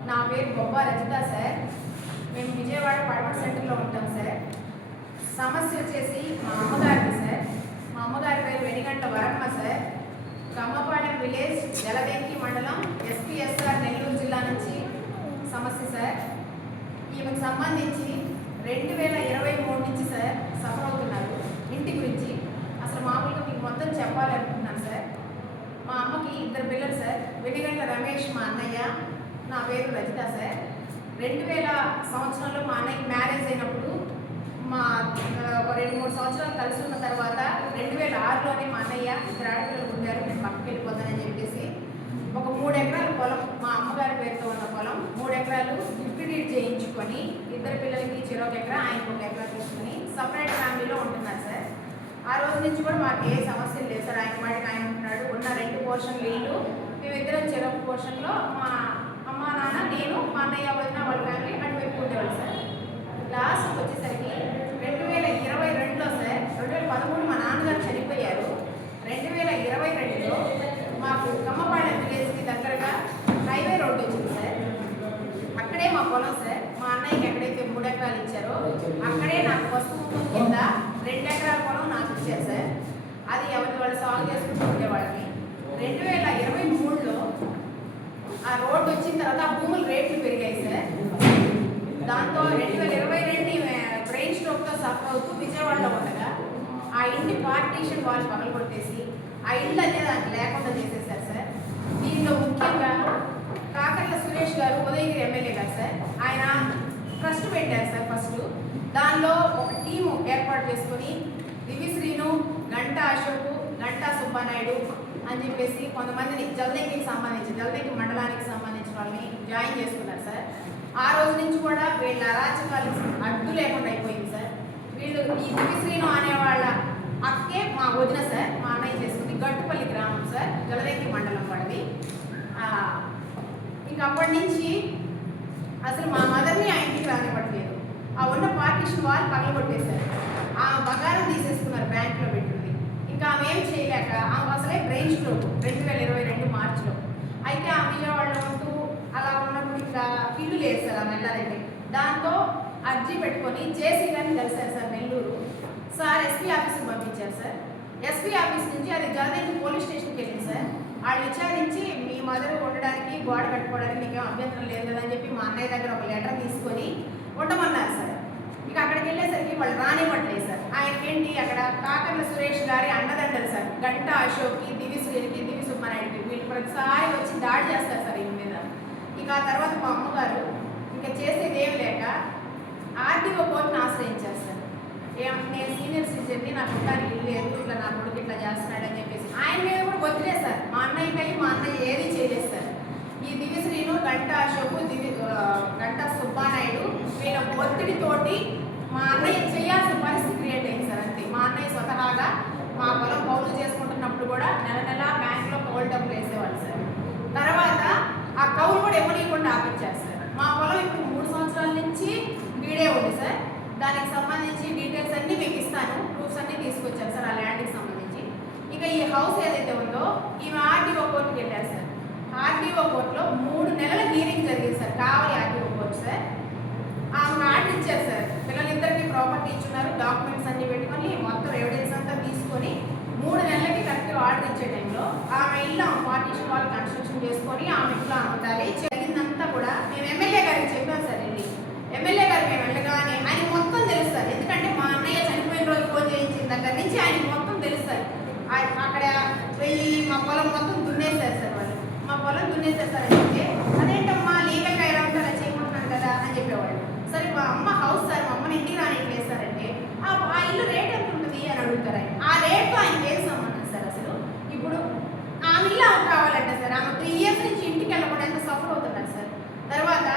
నా పేరు బొబ్బా రజిత సార్. మేము విజయవాడ పడమట సెంటర్లో ఉంటాం సార్. సమస్య వచ్చేసి మా అమ్మగారిది సార్. మా అమ్మగారి పేరు వెనిగంట వరమ్మ సార్. కమ్మపాలెం విలేజ్, జలదెంకి మండలం, ఎస్పీఎస్ఆర్ నెల్లూరు జిల్లా నుంచి సమస్య సార్. ఈమెకు సంబంధించి 2023 నుంచి సార్ సఫర్ అవుతున్నారు ఇంటి గురించి. అసలు మామూలుగా మీకు మొత్తం చెప్పాలనుకుంటున్నాను సార్. మా అమ్మకి 2 పిల్లలు సార్. వెనిగంట రమేష్ మా అన్నయ్య, నా పేరు రజిత సార్. 2000 సంవత్సరంలో మా అన్నయ్యకి మ్యారేజ్ అయినప్పుడు మా ఒక 2-3 సంవత్సరాలు కలిసి ఉన్న తర్వాత 2006లోనే మా అన్నయ్య 2 ఆడపిల్లలు పుట్టారు, నేను పక్కకి వెళ్ళిపోతానని చెప్పేసి ఒక 3 ఎకరాల పొలం, మా అమ్మగారి పేరుతో ఉన్న పొలం 3 ఎకరాలు గిఫ్ట్ డీడ్ చేయించుకొని 2 పిల్లలకి చెరొక ఎకరా, ఆయనకు 1 ఎకరా తీసుకుని సపరేట్ ఫ్యామిలీలో ఉంటున్నారు సార్. ఆ రోజు నుంచి కూడా మాకు ఏ సమస్యలు లేదు సార్. ఆయన మాటికి ఆయన ఉంటున్నాడు. ఉన్న 2 పోర్షన్లు ఇల్లు, మేమిద్దరం చెరొక పోర్షన్లో మా అమ్మ నాన్న, నేను, మా అన్నయ్య, వదిన వాళ్ళ ఫ్యామిలీ అటువైపు ఉండేవాళ్ళు సార్. లాస్ట్కి వచ్చేసరికి 2022లో సార్, 2013 మా నాన్నగారు చనిపోయారు. 2022లో మాకు కమ్మపాలెం విలేజ్కి దగ్గరగా హైవే రోడ్డు వచ్చింది సార్. అక్కడే మా పొలం సార్. మా అన్నయ్యకి ఎక్కడైతే 3 ఎకరాలు ఇచ్చారో అక్కడే నాకు వస్తువు కింద 2 ఎకరాల పొలం నాకు ఇచ్చారు సార్. అది ఎవరి వాళ్ళు సాల్వ్ చేసుకుంటూ ఉండేవాళ్ళని. 2023లో ఆ రోడ్డు వచ్చిన తర్వాత ఆ భూముల రేట్లు పెరిగాయి సార్. దాంతో 2022 బ్రెయిన్ స్ట్రోక్తో సఫర్ అవుతూ విజయవాడలో ఉండగా ఆ ఇంటి పార్టీషన్ వాళ్ళు పగలు కొట్టేసి ఆ ఇల్లు అనేది దానికి లేకుండా చేసేసారు సార్. దీనిలో ముఖ్యంగా కాకర్ల సురేష్ గారు, ఉదయగిరి ఎమ్మెల్యే గారు సార్, ఆయన ట్రస్ట్ పెట్టారు సార్. ఫస్ట్ దానిలో ఒక టీము ఏర్పాటు చేసుకొని దివిశ్రీను, గంటా అశోక్, గంటా సుబ్బానాయుడు అని చెప్పేసి కొంతమందిని జలదెంకికి సంబంధించి, జలదెంకి మండలానికి సంబంధించిన వాళ్ళని జాయిన్ చేసుకున్నారు సార్. ఆ రోజు నుంచి కూడా వీళ్ళ అరాచకాలు అడ్డు లేకుండా అయిపోయింది సార్. వీళ్ళు ఈ దివిశ్రీను అనేవాళ్ళ అక్కే మా వదిన సార్. మా అన్నయ్య చేసుకుంది గట్టుపల్లి గ్రామం సార్, జలదెంకి మండలం వాడిది. ఇంకా అప్పటి నుంచి అసలు మా మదర్ని ఆ ఇంటికి రానివ్వట్లేదు. ఆ ఉన్న పార్టీషన్ వాళ్ళు పగలగొట్టేశారు. ఆ బంగారం తీసేసుకున్నారు బ్యాంకులో పెట్టుంది. ఇంకా ఆమె ఏం చేయలేక ఆమె అసలే బ్రెయిన్ స్ట్రోక్ 2022 మార్చిలో. అయితే ఆ విజయవాడలో ఉంటూ అలా ఉన్నప్పుడు ఇంకా ఇల్లు లేదు సార్ ఆమె వెళ్ళాలంటే. దాంతో అర్జీ పెట్టుకొని జేసీ గారిని కలిశారు సార్ నెల్లూరు సార్. ఎస్పీ ఆఫీస్కి పంపించారు సార్. ఎస్పీ ఆఫీస్ నుంచి అది జలదెంకి పోలీస్ స్టేషన్కి వెళ్ళింది సార్. వాళ్ళు విచారించి మీ మదర్ ఉండడానికి, గోడ కట్టుకోవడానికి మీకేం అభ్యంతరం లేదు కదా అని చెప్పి మా అన్నయ్య దగ్గర ఒక లెటర్ తీసుకొని ఉండమన్నారు సార్. ఇక అక్కడికి వెళ్ళేసరికి వాళ్ళు రానివ్వట్లేదు సార్. ఆయనకేంటి అక్కడ కాకర్ల సురేష్ గారి అండదండలు సార్. గంటా అశోక్కి, దివిశ్రీకి, దివి సుబ్బానాయుడికి వీళ్ళు ప్రతిసారి వచ్చి దాడి చేస్తారు సార్ ఇంటి మీద. ఇక ఆ తర్వాత మా అమ్మగారు ఇంకా చేసేది ఏమి లేక ఆర్టీఓ కోర్టును ఆశ్రయించారు సార్. నేను సీనియర్ సిటిజన్ని, నాకు ఉండడానికి ఇల్లు లేదు, ఇట్లా నా కొడుకు ఇట్లా చేస్తున్నాడు అని చెప్పేసి ఆయన మీద కూడా వదిలేదు సార్. మా అన్నయ్యకి మా అన్నయ్య ఏది చేయలేదు సార్. ఈ దివిశ్రీను, గంటా అశోక్, గంటా సుబ్బానాయుడు వీళ్ళ ఒత్తిడితోటి మా అన్నయ్య చేయాల్సిన పరిస్థితి క్రియేట్ అయింది సార్. అంతే. మా అన్నయ్య స్వతహాగా మా పొలం కౌలు చేసుకుంటున్నప్పుడు కూడా నెల బ్యాంకులో కౌలు డబ్బులు వేసేవాళ్ళు సార్. తర్వాత ఆ కౌలు కూడా ఇవ్వనీయకుండా ఆపించారు సార్. మా పొలం ఇప్పుడు 3 సంవత్సరాల నుంచి వీడే ఉంది సార్. దానికి సంబంధించి డీటెయిల్స్ అన్నీ మీకు ఇస్తాను, ప్రూఫ్స్ అన్నీ తీసుకొచ్చాను సార్ ఆ ల్యాండ్కి సంబంధించి. ఇక ఈ హౌస్ ఏదైతే ఉందో ఈమె ఆర్టీఓ కోర్టుకి వెళ్ళారు సార్. ఆర్టీఓ కోర్టులో 3 నెలల హీరింగ్ జరిగింది సార్. కావాలి ఆర్టీఓ కోర్టు సార్. ఆమె ఆర్డర్ ఇచ్చారు సార్. పిల్లలిద్దరికి ప్రాపర్టీ ఇచ్చున్నారు, డాక్యుమెంట్స్ అన్ని పెట్టుకొని మొత్తం ఎవిడెన్స్ అంతా తీసుకొని 3 నెలలకి కరెక్ట్గా ఆర్డర్ ఇచ్చే టైంలో ఆమె ఇల్లు ఆమె పార్టీషన్ వాళ్ళు కన్స్ట్రక్షన్ చేసుకొని ఆమె ఇంట్లో అమ్ముతాలి. జరిగిందంతా కూడా మేము ఎమ్మెల్యే గారికి చెప్పాం సార్. వెళ్ళి ఎమ్మెల్యే గారు మేము వెళ్ళగానే ఆయన మొత్తం తెలుస్తారు. ఎందుకంటే మా అన్నయ్య చనిపోయిన రోజు ఫోన్ చేయించిన దగ్గర నుంచి ఆయన మొత్తం తెలుస్తారు. అక్కడ వెళ్ళి మా పొలం మొత్తం దున్నేశారు సార్. వాళ్ళు మా పొలం దున్నేశారు సార్ అంటే అదేంటమ్మా లీగల్గా ఎలా ఉంటారో చేయకుంటున్నాను కదా అని చెప్పేవాళ్ళు. సరే మా అమ్మ హౌస్ సార్, మా అమ్మని ఇంటికి రానికి వేస్తారంటే ఆ ఇల్లు రేట్ ఎంత ఉంటుంది అని అడుగుతారు ఆయన. ఆ రేట్తో ఆయనకి ఏం సంబంధం సార్ అసలు? ఇప్పుడు ఆమె ఇల్లు ఆమె కావాలంటే సార్ ఆమె 3 ఇయర్స్ నుంచి ఇంటికి వెళ్ళకుండా ఎంత సఫర్ అవుతున్నారు సార్. తర్వాత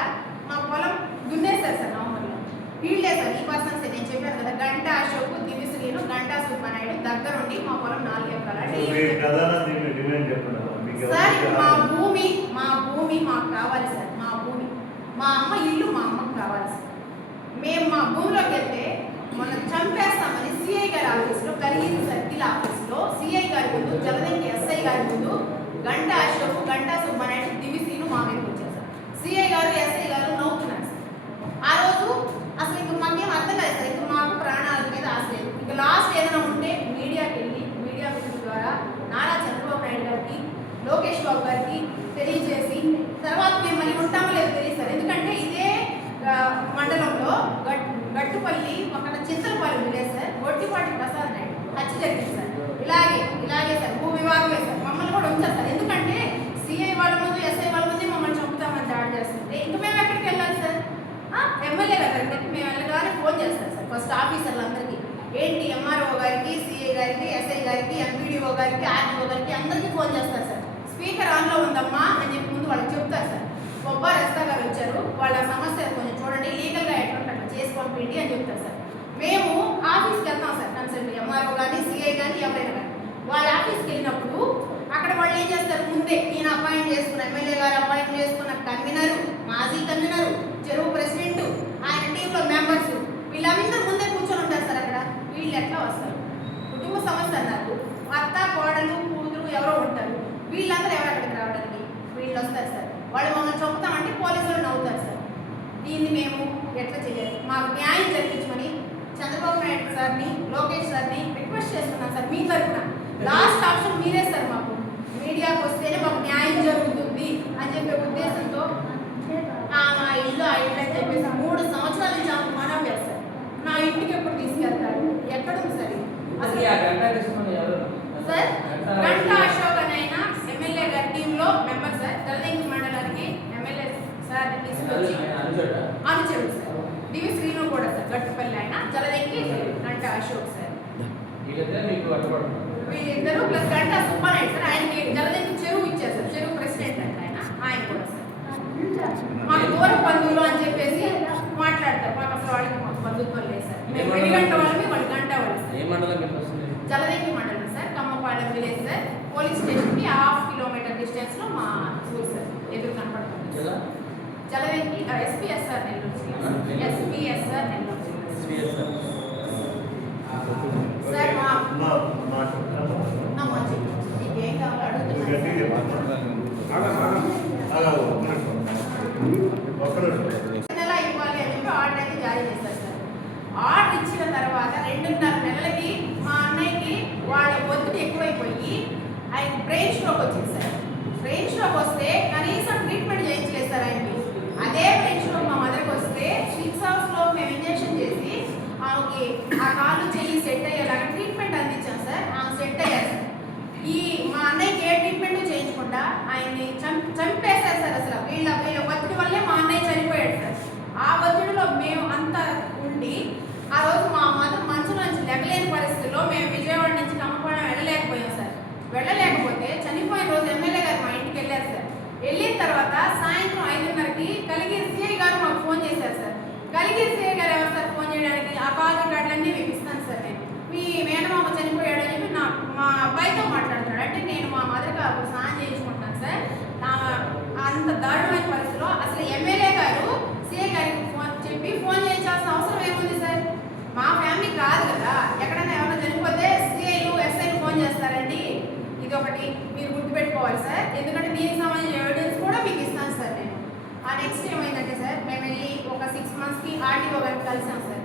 మా పొలం దున్నేస్తారు సార్ నవంబర్లో. వీళ్ళే సార్ ఈ పర్సన్స్ నేను చెప్పాను కదా, గంటా అశోక్, దివిశ్రీను, గంటా సుబ్బనాయుడు దగ్గరుండి మా పొలం 4 ఎకరాలు సార్. మా భూమి మాకు కావాలి సార్. మా భూమి, మా అమ్మ ఇల్లు మా అమ్మకు కావాలి సార్. మేము మా భూమిలోకి వెళ్తే మనం చంపేస్తామని సిఐ గారి ఆఫీస్లో, కలిగిన సర్కిల్ ఆఫీస్లో సిఐ గారి ముందు, జలదంకి ఎస్ఐ గారి ముందు గంటా అశోక్, గంటా సుబ్బనాయుడు, దివిశ్రీను మా మీదకి వచ్చారు సార్. సిఐ గారు, ఎస్ఐ గారు నవ్వుతున్నారు సార్. ఆ రోజు అసలు ఇంక మాకేం అర్థం కాదు సార్. ఇంక మాకు ప్రాణాల మీద ఆశ లేదు. ఇంక లాస్ట్ ఏదైనా ఉంటే మీడియాకి వెళ్ళి మీడియా మిత్రుల ద్వారా నారా చంద్రబాబు నాయుడు గారికి, లోకేష్ బాబు గారికి తెలియజేసి తర్వాత మేము మళ్ళీ ఉంటామో లేదో తెలియదు సార్. ఎందుకంటే ఇదే మండలంలో గట్టుపల్లి పక్కన చింతలపాలెం విలేజ్ సార్, గొట్టిపాటి ప్రసాద్ నాయుడు హత్య జరిగింది సార్. ఇలాగే సార్ భూ వివాదమే సార్. మమ్మల్ని కూడా ఉంచారు సార్. ఎందుకంటే సిఐ వాళ్ళ ముందు, ఎస్ఐ వాళ్ళ ముందు మమ్మల్ని చంపుతామని దాడి చేస్తుంటే ఇంక మేము ఎక్కడికి వెళ్ళాలి సార్? ఎమ్మెల్యే గారి దగ్గరికి మేము వెళ్ళగానే ఫోన్ చేస్తారు సార్. ఫస్ట్ ఆఫీసర్లందరికీ ఏంటి ఎంఆర్ఓ గారికి, సిఐ గారికి, ఎస్ఐ గారికి, ఎంపీడీఓ గారికి, ఆర్టీఓ గారికి అందరికీ ఫోన్ చేస్తారు సార్. స్పీకర్ ఆన్లో ఉందమ్మా అని చెప్పి ముందు వాళ్ళకి చెప్తారు సార్. బొబ్బా రస్తా గారు వచ్చారు, వాళ్ళ సమస్య కొంచెం చూడండి, లీగల్గా ఎట్లా అట్లా చేసి పంపిండి అని చెప్తారు సార్. మేము ఆఫీస్కి వెళ్తాం సార్. కన్సల్ట్ ఎంఆర్ఓ కానీ, సిఐ కానీ, ఎవరైనా కానీ వాళ్ళ ఆఫీస్కి వెళ్ళినప్పుడు అక్కడ వాళ్ళు ఏం చేస్తారు, ముందే ఈయన అపాయింట్ చేసుకున్న, ఎమ్మెల్యే గారు అపాయింట్ చేసుకున్న కన్వీనరు, మాజీ కన్వీనరు, చెరువు ప్రెసిడెంట్, ఆయన టీంలో మెంబర్స్ వీళ్ళందరూ ముందే కూర్చొని ఉంటారు సార్. అక్కడ వీళ్ళు ఎట్లా వస్తారు? కుటుంబ సమస్య అన్నారు. అత్త, కోడలు, కూతురు ఎవరో ఉంటారు. వీళ్ళందరూ ఎవరు అక్కడికి రావడానికి? వీళ్ళు వస్తారు సార్. వాళ్ళు మమ్మల్ని చంపుతామంటే పోలీసులు నవ్వుతారు సార్. దీన్ని మేము ఎట్లా చేయాలి? మాకు న్యాయం జరిపించమని చంద్రబాబు నాయుడు సార్ని, లోకేష్ సార్ని రిక్వెస్ట్ చేస్తున్నాం సార్. మీ తరఫున లాస్ట్ ఆప్షన్ మీరే సార్. మాకు మీడియాకి వస్తేనే మాకు న్యాయం జరుగుతుంది అని చెప్పే ఉద్దేశంతో మా ఇల్లు ఆ ఇల్లు అని చెప్పేసి 3 సంవత్సరాల నుంచి ఆమె మనం వేస్తారు. నా ఇంటికి ఎప్పుడు తీసుకెళ్తారు? ఎక్కడ ఉంది సార్ సార్? గంటా అశోక్ అయినా ఎమ్మెల్యే గారి టీంలో మెంబర్ సార్. జలదంకి మండలానికి ఎమ్మెల్యే సార్ తీసుకొచ్చి అనుచరుడు సార్. డివి శ్రీను కూడా సార్. గట్టుపల్లి ఆయన, జలదంకి గంటా అశోక్ సార్. వీళ్ళిద్దరూ ప్లస్ గంటా సుబ్బనాయుడు సార్. ఆయనకి జలదంకి చెరువు ఇచ్చారు సార్. చెరువు ప్రెసిడెంట్ అంటే ఆయన కూడా సార్. మాకు దూర బంధువులు అని చెప్పేసి మాట్లాడతారు. మాకు అసలు వాళ్ళకి మాకు బంధుత్వం లేదు సార్. మేము వెలిగంట వాళ్ళని, వాళ్ళు గంట వాళ్ళు సార్. జలదంకి మండలం sir, Kammapalem village sir. Police స్టేషన్కి 1/2 కిలోమీటర్ డిస్టెన్స్లో మా ఊరు సార్. ఎదురు కనపడుతుంది. Jaladanki SPSR Nellore SPSR Nellore sir. మీకేం కావాలో నెల ఇవ్వాలి అని చెప్పి ఆర్డర్ అయితే జారీ చేస్తారు సార్. ఆర్డర్ ఇచ్చిన తర్వాత 2.5 నెలలకి మా అన్నయ్యకి వాళ్ళ ఒత్తిడి ఎక్కువైపోయి ఆయన బ్రెయిన్ స్ట్రోక్ వచ్చింది సార్. బ్రెయిన్ స్ట్రోక్ వస్తే కనీసం ట్రీట్మెంట్ చేయించలేదు సార్ ఆయనకి. అదే బ్రెయిన్ స్ట్రోక్ మా మదర్కి వస్తే 6 అవర్స్లో మేము ఇంజెక్షన్ చేసి ఆమెకి ఆ కాలు చెయ్యి సెట్ అయ్యేలాగా ట్రీట్మెంట్ అందించాం సార్. ఆమె సెట్ అయ్యారు సార్. ఈ మా అన్నయ్యకి ఏ ట్రీట్మెంట్ చేయించకుండా ఆయన్ని చంపేశారు సార్. అసలు వీళ్ళ ఒత్తిడి వల్లే మా అన్నయ్య చనిపోయాడు సార్. ఆ ఒత్తిడిలో మేము అంతా ఉండి ఆ రోజు మా మదర్ మంచు నుంచి లెగలేని పరిస్థితుల్లో మేము విజయవాడ నుంచి కమ్మపాలెం వెళ్ళలేకపోయాం సార్. వెళ్ళలేకపోతే చనిపోయిన రోజు ఎమ్మెల్యే గారు మా ఇంటికి వెళ్ళారు సార్. వెళ్ళిన తర్వాత సాయంత్రం 5:30కి కలిగిరి సిఐ గారు మాకు ఫోన్ చేశారు సార్. కలిగిరి సిఐ గారు ఎవరు సార్ ఫోన్ చేయడానికి? ఆ కాల్ రికార్డులన్నీ మీకు ఇస్తాను సార్. నేను మీ మేనమామ చనిపోయాడు అని చెప్పి మా అబ్బాయితో మాట్లాడుతున్నాడు. అంటే నేను మా మదర్కి అప్పుడు స్నానం చేయించుకుంటాను సార్. అంత దారుణమైన పరిస్థితిలో అసలు ఎమ్మెల్యే గారు సిఐ గారికి ఫోన్ చేయించాల్సిన అవసరం ఏముంది సార్? మా ఫ్యామిలీ కాదు కదా. ఎక్కడైనా ఎవరైనా చనిపోతే సిఐలు, ఎస్ఐలు ఫోన్ చేస్తారండి. ఇది ఇది ఒకటి మీరు గుర్తుపెట్టుకోవాలి సార్. ఎందుకంటే దీనికి సంబంధించిన ఎవిడెన్స్ కూడా మీకు ఇస్తాను సార్ నేను. ఆ నెక్స్ట్ ఏమైందంటే సార్, మేము వెళ్ళి ఒక 6 monthsకి ఆర్టీఓ గారిని కలిసాం సార్.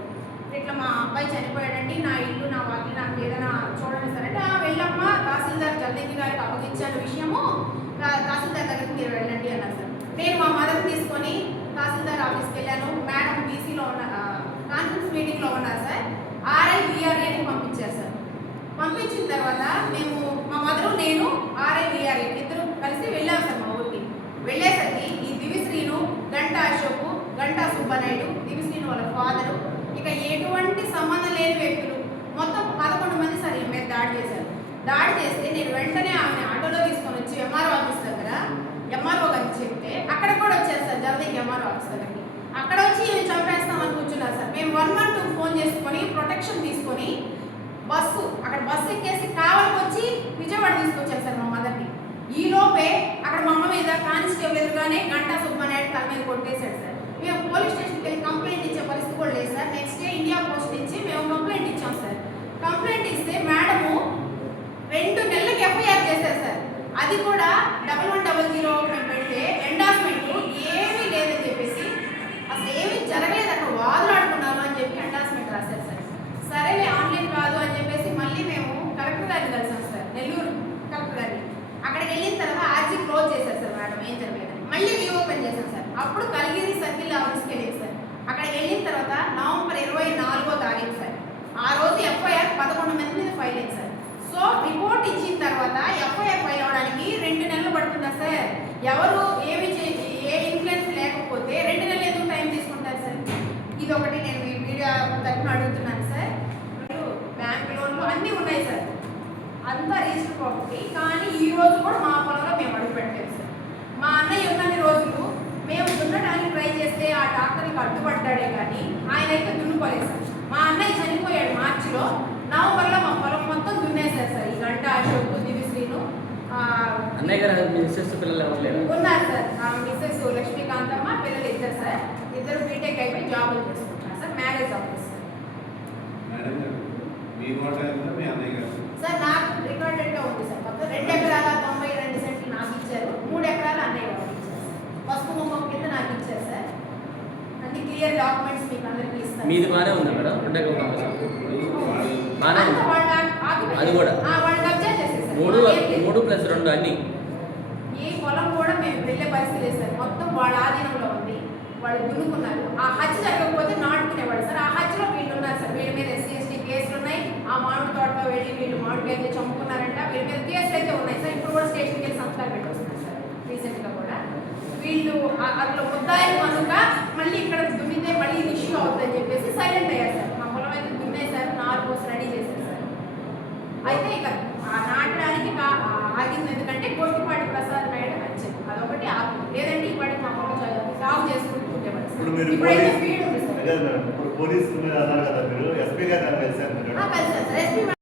ఇట్లా మా అబ్బాయి చనిపోయాడండి, నా ఇల్లు నా వాకి నాకు ఏదైనా చూడండి సార్ అంటే, వెళ్ళమ్మా తహసీల్దార్ జల్దీ గారికి అప్పగించాను విషయము, తహసీల్దార్ దగ్గరికి మీరు వెళ్ళండి అన్నారు సార్. నేను మా మదర్ తీసుకొని తహసీల్దార్ ఆఫీస్కి వెళ్ళాను. మేడం బీసీలో ఉన్న కాన్ఫరెన్స్ మీటింగ్లో ఉన్నారు సార్. ఆర్ఐ విఆర్ఏని పంపించారు సార్. పంపించిన తర్వాత మేము మా మదరు నేను ఆర్ఐ విఆర్ఏ ఇద్దరు కలిసి వెళ్ళాం సార్ మా ఊరికి. వెళ్ళేసరికి ఈ దివిశ్రీను, గంటా అశోకు, గంటా సుబ్బనాయుడు, దివిశ్రీను వాళ్ళ ఫాదరు, ఇక ఎటువంటి సంబంధం లేని వ్యక్తులు మొత్తం 11 మంది సార్ ఈ మీద దాడి చేశారు. దాడి చేస్తే నేను వెంటనే ఆమె ఆటోలో తీసుకొని వచ్చి ఎంఆర్ఓ ఆఫీస్ దగ్గర ఎంఆర్ఓ గారికి చెప్తే అక్కడ కూడా వచ్చారు సార్, జల్దీకి ఎంఆర్ఓ ఆఫీస్ దగ్గరికి. అక్కడ వచ్చి ఏమి చంపేస్తామని కూర్చున్నారు సార్. మేము 112 ఫోన్ చేసుకొని ప్రొటెక్షన్ తీసుకొని అక్కడ బస్సు ఎక్కేసి కావలికి వచ్చి విజయవాడ తీసుకొచ్చారు సార్ మా మదర్ని. ఈ లోపే అక్కడ మా అమ్మ మీద కానిస్టేబుల్ ఎదురుగానే గంటా సుబ్బనాయుడు తల మీద కొట్టేశాడు సార్. మేము పోలీస్ స్టేషన్కి వెళ్ళి కంప్లైంట్ ఇచ్చే పరిస్థితి కూడా లేదు sir. Next day India post నుంచి మేము కంప్లైంట్ ఇచ్చాం సార్. కంప్లైంట్ ఇస్తే మేడము 2 నెలలకు ఎఫ్ఐఆర్ చేశారు సార్. అది కూడా 1100 మేము పెడితే ఎండార్స్మెంట్ ఏమీ లేదని చెప్పేసి, అసలు ఏమీ జరగలేదు, అక్కడ వాదులాడుకున్నాను అని చెప్పి ఎండార్స్మెంట్ రాశారు సార్. సరేలే ఆన్లైన్ కాదు అని చెప్పేసి మళ్ళీ మేము కలెక్టర్ గారిని కలిసాం సార్, నెల్లూరు కలెక్టర్ గారిని. అక్కడికి వెళ్ళిన తర్వాత ఆర్జీ క్లోజ్ చేశారు సార్ మేడం, ఏం జరగలేదని. మళ్ళీ రీఓపెన్ చేశాం సార్. అప్పుడు కలిగిరి సర్కిల్ ఆఫీస్కి వెళ్ళేది సార్. అక్కడికి వెళ్ళిన తర్వాత నవంబర్ 24వ తారీఖు సార్, ఆ రోజు ఎఫ్ఐఆర్ 11 మంది మీద ఫైల్ అయింది సార్. సో రిపోర్ట్ ఇచ్చిన తర్వాత ఎఫ్ఐఆర్ ఫైల్ అవడానికి 2 నెలలు పడుతుందా సార్? ఎవరు ఏ ఇన్ఫ్లుయెన్స్ లేకపోతే 2 నెలలు ఎందుకు టైం తీసుకుంటారు సార్? ఇది ఒకటి నేను మీ మీడియా తరఫున అడుగుతున్నాను సార్. బ్యాంక్ లోన్లు అన్నీ ఉన్నాయి సార్, అంతా రిజిస్టర్ ప్రాపర్టీ. కానీ ఈ రోజు కూడా మా పొలంలో మేము అడుగు పెట్టలేదు సార్. మా అన్నయ్య ఉన్నన్ని రోజులు మేము దున్నడానికి ట్రై చేస్తే ఆ డాక్టర్లకు అడ్డుపడ్డాడే కానీ ఆయన అయితే దున్నుకోలేదు సార్. మా అన్నయ్య చనిపోయాడు మార్చిలో, నవంబర్లో మా పొలం మొత్తం దున్నేశారు సార్. ఈ గంటా అశోక్, దివిశ్రీను. అన్నయ్య గారు మిస్సెస్ పిల్లలు ఎవరు లేరు? ఉన్నారు సార్. మిస్సెస్ లక్ష్మీకాంతమ్మ, పిల్లలు ఇద్దరు సార్. ఇద్దరు బీటెక్ అయిపోయి జాబులు చేసుకుంటున్నారు సార్. Marriage office sir. నాకు రికార్డెడ్గా ఉంది సార్. మొత్తం 2 ఎకరాల 92 సెంట్లు నాకు ఇచ్చారు, 3 ఎకరాలు అన్నయ్య వాళ్ళకి ఇచ్చారు సార్. పసుపు కుంకుమ కింద నాకు ఇచ్చారు సార్. అన్ని క్లియర్ డాక్యుమెంట్స్ మీకు అందరికీ ఇస్తాను. మీది బాగానే ఉంది మేడం, అది కూడా 3+2 అన్ని. ఈ పొలం కూడా మేము వెళ్ళే పరిస్థితి లేదు సార్. మొత్తం వాళ్ళ ఆధీనంలో ఉంది, వాళ్ళు దున్నుకున్నారు. ఆ హత్య జరగకపోతే నాటుకునేవాడు సార్. ఆ హత్యలో వీళ్ళు ఉన్నారు సార్. వీళ్ళ మీద SC ST కేసులు ఉన్నాయి. ఆ మామిడి తోటలో వెళ్ళి వీళ్ళు మామిడికాయలు చంపుకున్నారంట. వీళ్ళ మీద కేసులు అయితే ఉన్నాయి సార్. ఇప్పుడు కూడా స్టేషన్కి వెళ్ళి సంతకాలు పెట్టొస్తున్నారు సార్. రీసెంట్గా కూడా వీళ్ళు అట్లా ముద్దాయి కనుక మళ్ళీ ఇక్కడ దున్నితే మళ్ళీ ఇష్యూ అవుతుందని చెప్పేసి సైలెంట్ అయ్యారు సార్. మా పొలం అయితే దున్నేశారు, 4 రోజు రెడీ చేశారు సార్. అయితే ఇక నాటడానికి ఆగింది ఎందుకంటే గొట్టిపాటి ప్రసాద్ నాయుడు హత్య, అదొకటి ఆగింది. లేదంటే ఇప్పటి మా పొలం సాగు చేసుకుంటూ ఉండేవాడు. ఇప్పుడైతే ఫీడ్ ఉంది సార్. పోలీసులు అన్నారు కదా, మీరు ఎస్పీ గారు కలిసారు. కలిసారు సార్. ఎస్పీ